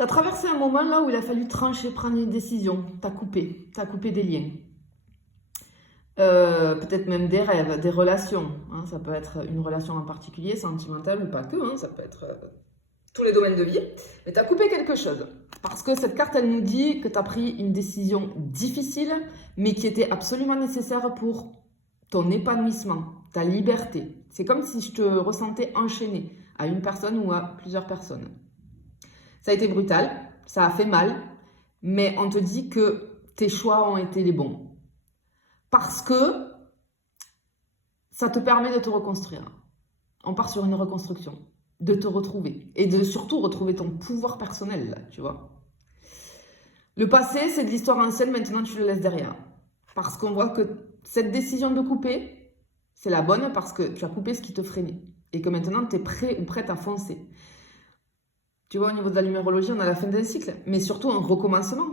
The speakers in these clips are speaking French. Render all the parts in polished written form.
Tu as traversé un moment là où il a fallu trancher, prendre une décision. Tu as coupé des liens. Peut-être même des rêves, des relations. Hein. Ça peut être une relation en particulier, sentimentale ou pas que. Hein. Ça peut être tous les domaines de vie. Mais tu as coupé quelque chose. Parce que cette carte, elle nous dit que tu as pris une décision difficile, mais qui était absolument nécessaire pour ton épanouissement, ta liberté. C'est comme si je te ressentais enchaîné à une personne ou à plusieurs personnes. Ça a été brutal, ça a fait mal, mais on te dit que tes choix ont été les bons. Parce que ça te permet de te reconstruire. On part sur une reconstruction, de te retrouver et de surtout retrouver ton pouvoir personnel, là, tu vois. Le passé, c'est de l'histoire ancienne, maintenant tu le laisses derrière. Parce qu'on voit que cette décision de couper, c'est la bonne parce que tu as coupé ce qui te freinait et que maintenant tu es prêt ou prête à foncer. Tu vois, au niveau de la numérologie, on a la fin d'un cycle, mais surtout un recommencement.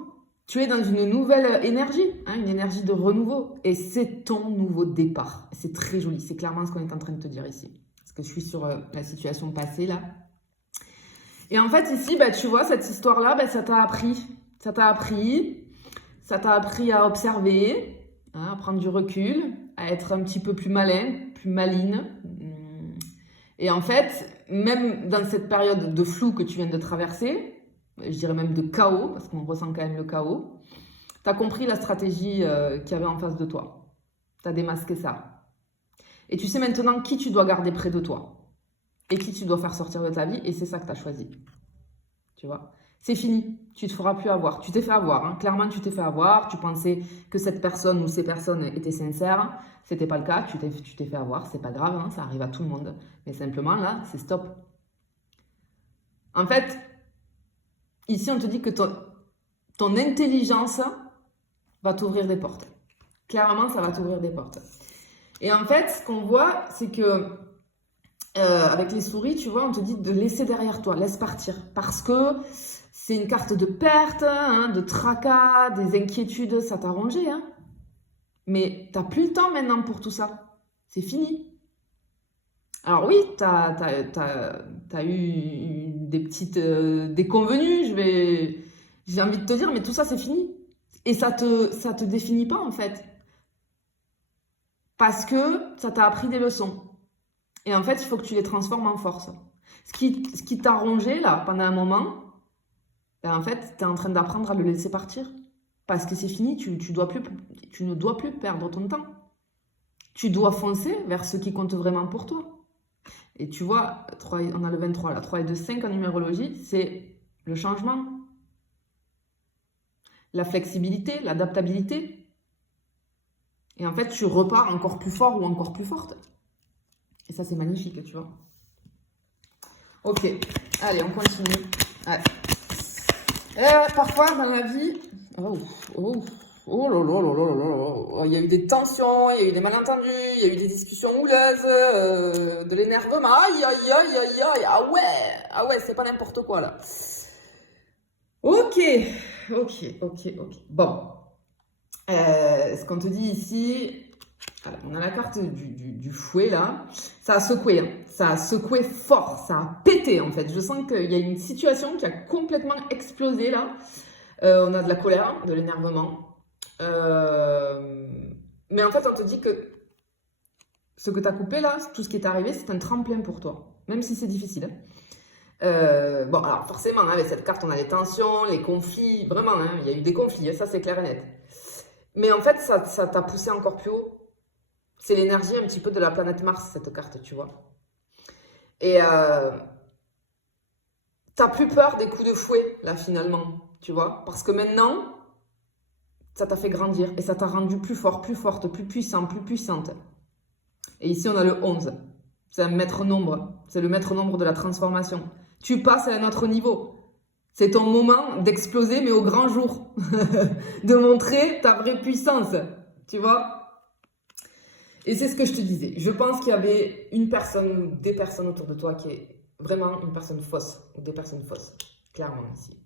Tu es dans une nouvelle énergie, hein, une énergie de renouveau. Et c'est ton nouveau départ. C'est très joli, c'est clairement ce qu'on est en train de te dire ici. Parce que je suis sur la situation passée, là. Et en fait, ici, tu vois, cette histoire-là, ça t'a appris. Ça t'a appris à observer, hein, à prendre du recul, à être un petit peu plus malin, plus maline. Et en fait, même dans cette période de flou que tu viens de traverser, je dirais même de chaos, parce qu'on ressent quand même le chaos, tu as compris la stratégie qu'il y avait en face de toi. Tu as démasqué ça. Et tu sais maintenant qui tu dois garder près de toi et qui tu dois faire sortir de ta vie, et c'est ça que tu as choisi. Tu vois, c'est fini, tu te feras plus avoir. Tu t'es fait avoir, hein. Clairement tu t'es fait avoir, tu pensais que cette personne ou ces personnes étaient sincères, c'était pas le cas, tu t'es fait avoir, c'est pas grave, hein, ça arrive à tout le monde. Mais simplement là, c'est stop. En fait, ici on te dit que ton intelligence va t'ouvrir des portes. Clairement, ça va t'ouvrir des portes. Et en fait, ce qu'on voit, c'est que avec les souris, tu vois, on te dit de laisser derrière toi, laisse partir. Parce que c'est une carte de perte, hein, de tracas, des inquiétudes, ça t'a rongé. Hein. Mais t'as plus le temps maintenant pour tout ça. C'est fini. Alors oui, t'as eu des petites déconvenues, j'ai envie de te dire, mais tout ça, c'est fini. Et ça te définit pas, en fait. Parce que ça t'a appris des leçons. Et en fait, il faut que tu les transformes en force. Ce qui t'a rongé, là, pendant un moment, en fait, tu es en train d'apprendre à le laisser partir. Parce que c'est fini, tu ne dois plus perdre ton temps. Tu dois foncer vers ce qui compte vraiment pour toi. Et tu vois, on a le 23 là, 3 et 2, 5 en numérologie, c'est le changement, la flexibilité, l'adaptabilité. Et en fait, tu repars encore plus fort ou encore plus forte. Et ça, c'est magnifique, tu vois. Ok, allez, on continue. Ouais. Parfois, dans la vie... Oh là là là là là là. Il y a eu des tensions, il y a eu des malentendus, il y a eu des discussions houleuses, de l'énervement. Aïe, aïe, aïe, aïe, aïe. Ah ouais, c'est pas n'importe quoi, là. Ok. Bon. Ce qu'on te dit ici... Alors, on a la carte du fouet là, ça a secoué, hein. Ça a secoué fort, ça a pété en fait. Je sens qu'il y a une situation qui a complètement explosé là. On a de la colère, de l'énervement. Mais en fait, on te dit que ce que tu as coupé là, tout ce qui est arrivé, c'est un tremplin pour toi, même si c'est difficile. Bon, alors forcément, hein, avec cette carte, on a les tensions, les conflits, vraiment, hein, il y a eu des conflits, hein, ça c'est clair et net. Mais en fait, ça t'a poussé encore plus haut. C'est l'énergie un petit peu de la planète Mars, cette carte, tu vois. Et t'as plus peur des coups de fouet, là, finalement, tu vois. Parce que maintenant, ça t'a fait grandir et ça t'a rendu plus fort, plus forte, plus puissant, plus puissante. Et ici, on a le 11. C'est un maître nombre. C'est le maître nombre de la transformation. Tu passes à un autre niveau. C'est ton moment d'exploser, mais au grand jour. De montrer ta vraie puissance, tu vois. Et c'est ce que je te disais. Je pense qu'il y avait une personne ou des personnes autour de toi qui est vraiment une personne fausse, ou des personnes fausses, clairement ici.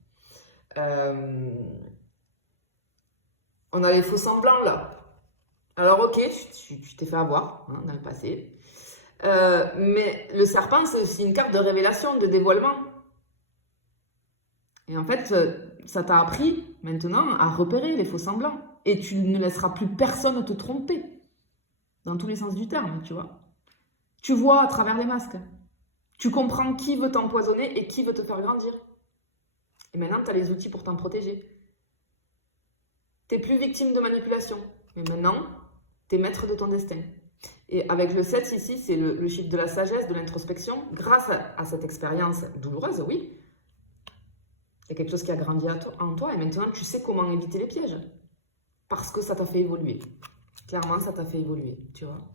On a les faux semblants là. Alors ok, tu t'es fait avoir, hein, dans le passé. Mais le serpent, c'est aussi une carte de révélation, de dévoilement. Et en fait, ça t'a appris maintenant à repérer les faux semblants. Et tu ne laisseras plus personne te tromper. Dans tous les sens du terme, tu vois. Tu vois à travers les masques. Tu comprends qui veut t'empoisonner et qui veut te faire grandir. Et maintenant, tu as les outils pour t'en protéger. Tu n'es plus victime de manipulation. Mais maintenant, tu es maître de ton destin. Et avec le 7 ici, c'est le chiffre de la sagesse, de l'introspection. Grâce à cette expérience douloureuse, oui, il y a quelque chose qui a grandi en toi. Et maintenant, tu sais comment éviter les pièges. Parce que ça t'a fait évoluer. Clairement, ça t'a fait évoluer, tu vois.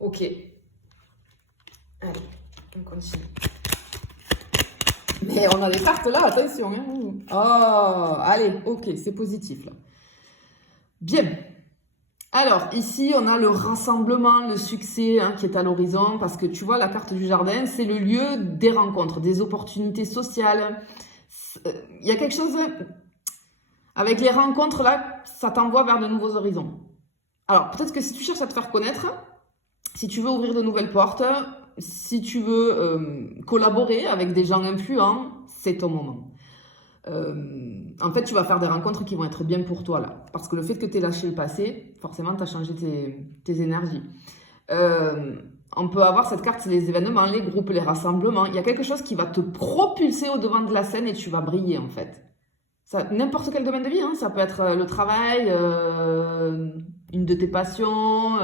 Ok. Allez, on continue. Mais on a les cartes là, attention. Hein. Oh, allez, ok, c'est positif là. Bien. Alors, ici, on a le rassemblement, le succès hein, qui est à l'horizon. Parce que tu vois, la carte du jardin, c'est le lieu des rencontres, des opportunités sociales. Il y a quelque chose... Avec les rencontres là, ça t'envoie vers de nouveaux horizons. Alors, peut-être que si tu cherches à te faire connaître, si tu veux ouvrir de nouvelles portes, si tu veux collaborer avec des gens influents, c'est ton moment. En fait, tu vas faire des rencontres qui vont être bien pour toi, là. Parce que le fait que tu aies lâché le passé, forcément, tu as changé tes énergies. On peut avoir cette carte, c'est les événements, les groupes, les rassemblements. Il y a quelque chose qui va te propulser au devant de la scène et tu vas briller, en fait. N'importe quel domaine de vie, hein. Ça peut être le travail, une de tes passions,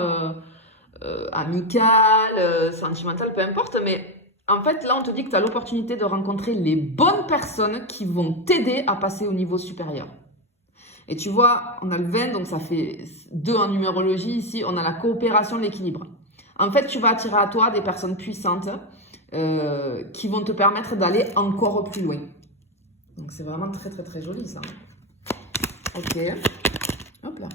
amicale, sentimentale, peu importe. Mais en fait, là, on te dit que tu as l'opportunité de rencontrer les bonnes personnes qui vont t'aider à passer au niveau supérieur. Et tu vois, on a le 20, donc ça fait 2 en numérologie. Ici, on a la coopération, l'équilibre. En fait, tu vas attirer à toi des personnes puissantes qui vont te permettre d'aller encore plus loin. Donc, c'est vraiment très, très, très joli, ça. Ok. Hop là.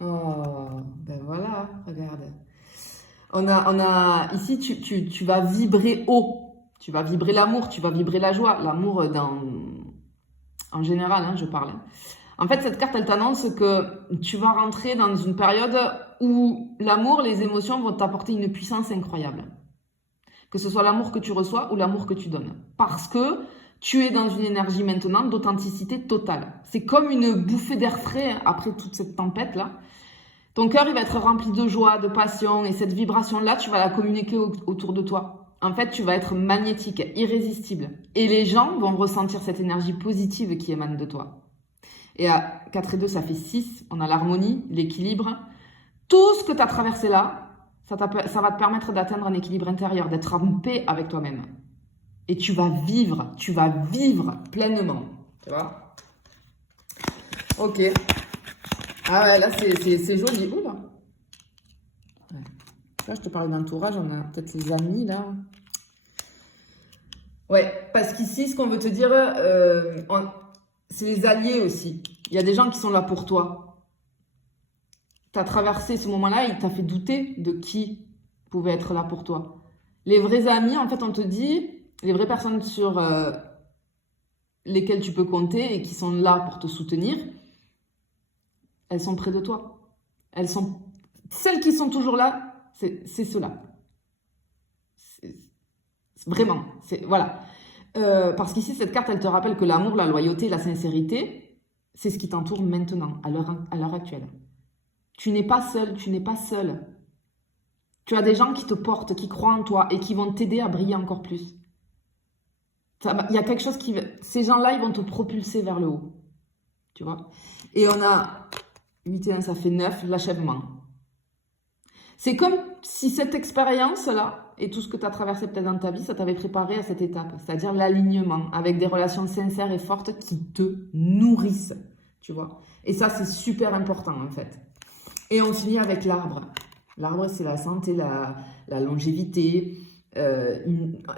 Oh, ben voilà, regarde. On a ici, tu vas vibrer haut. Tu vas vibrer l'amour, tu vas vibrer la joie. L'amour en général, hein, je parle. En fait, cette carte, elle t'annonce que tu vas rentrer dans une période où l'amour, les émotions vont t'apporter une puissance incroyable. Que ce soit l'amour que tu reçois ou l'amour que tu donnes. Parce que tu es dans une énergie maintenant d'authenticité totale. C'est comme une bouffée d'air frais après toute cette tempête-là. Ton cœur, il va être rempli de joie, de passion. Et cette vibration-là, tu vas la communiquer autour de toi. En fait, tu vas être magnétique, irrésistible. Et les gens vont ressentir cette énergie positive qui émane de toi. Et à 4 et 2, ça fait 6. On a l'harmonie, l'équilibre. Tout ce que tu as traversé là, ça va te permettre d'atteindre un équilibre intérieur, d'être en paix avec toi-même. Et tu vas vivre pleinement. Tu vois? Ok. Ah ouais, là, c'est joli. Oula. Ouais. Là, je te parlais d'entourage, on a peut-être les amis, là. Ouais, parce qu'ici, ce qu'on veut te dire, c'est les alliés aussi. Il y a des gens qui sont là pour toi. Tu as traversé ce moment-là, il t'a fait douter de qui pouvait être là pour toi. Les vrais amis, en fait, on te dit... Les vraies personnes sur lesquelles tu peux compter et qui sont là pour te soutenir, elles sont près de toi. Celles qui sont toujours là, c'est ceux-là. Vraiment, voilà. Parce qu'ici, cette carte, elle te rappelle que l'amour, la loyauté, la sincérité, c'est ce qui t'entoure maintenant, à l'heure actuelle. Tu n'es pas seul, tu n'es pas seul. Tu as des gens qui te portent, qui croient en toi et qui vont t'aider à briller encore plus. Il y a quelque chose qui... Ces gens-là, ils vont te propulser vers le haut. Tu vois? Et on a 8 et 1, ça fait 9, l'achèvement. C'est comme si cette expérience-là, et tout ce que tu as traversé peut-être dans ta vie, ça t'avait préparé à cette étape. C'est-à-dire l'alignement, avec des relations sincères et fortes qui te nourrissent. Tu vois? Et ça, c'est super important, en fait. Et on finit avec l'arbre. L'arbre, c'est la santé, la longévité...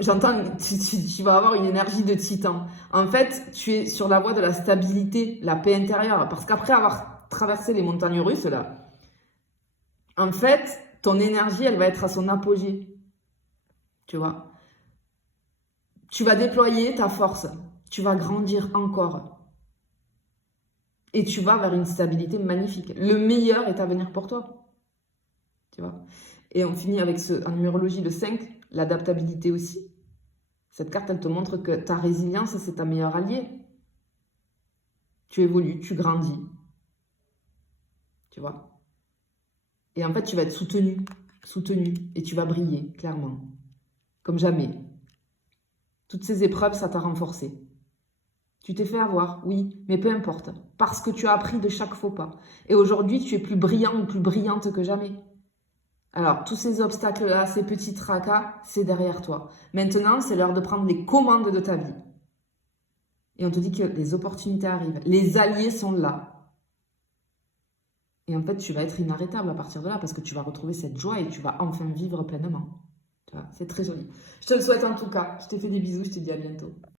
j'entends, tu vas avoir une énergie de titan. En fait, tu es sur la voie de la stabilité, la paix intérieure. Parce qu'après avoir traversé les montagnes russes, là, en fait, ton énergie, elle va être à son apogée. Tu vois? Tu vas déployer ta force. Tu vas grandir encore. Et tu vas vers une stabilité magnifique. Le meilleur est à venir pour toi. Tu vois? Et on finit avec en numérologie le 5, l'adaptabilité aussi. Cette carte, elle te montre que ta résilience, c'est ta meilleure alliée. Tu évolues, tu grandis. Tu vois? Et en fait, tu vas être soutenu, et tu vas briller, clairement. Comme jamais. Toutes ces épreuves, ça t'a renforcé. Tu t'es fait avoir, oui, mais peu importe. Parce que tu as appris de chaque faux pas. Et aujourd'hui, tu es plus brillant ou plus brillante que jamais. Alors, tous ces obstacles-là, ces petits tracas, c'est derrière toi. Maintenant, c'est l'heure de prendre les commandes de ta vie. Et on te dit que les opportunités arrivent. Les alliés sont là. Et en fait, tu vas être inarrêtable à partir de là parce que tu vas retrouver cette joie et tu vas enfin vivre pleinement. Tu vois, c'est très joli. Je te le souhaite en tout cas. Je te fais des bisous, je te dis à bientôt.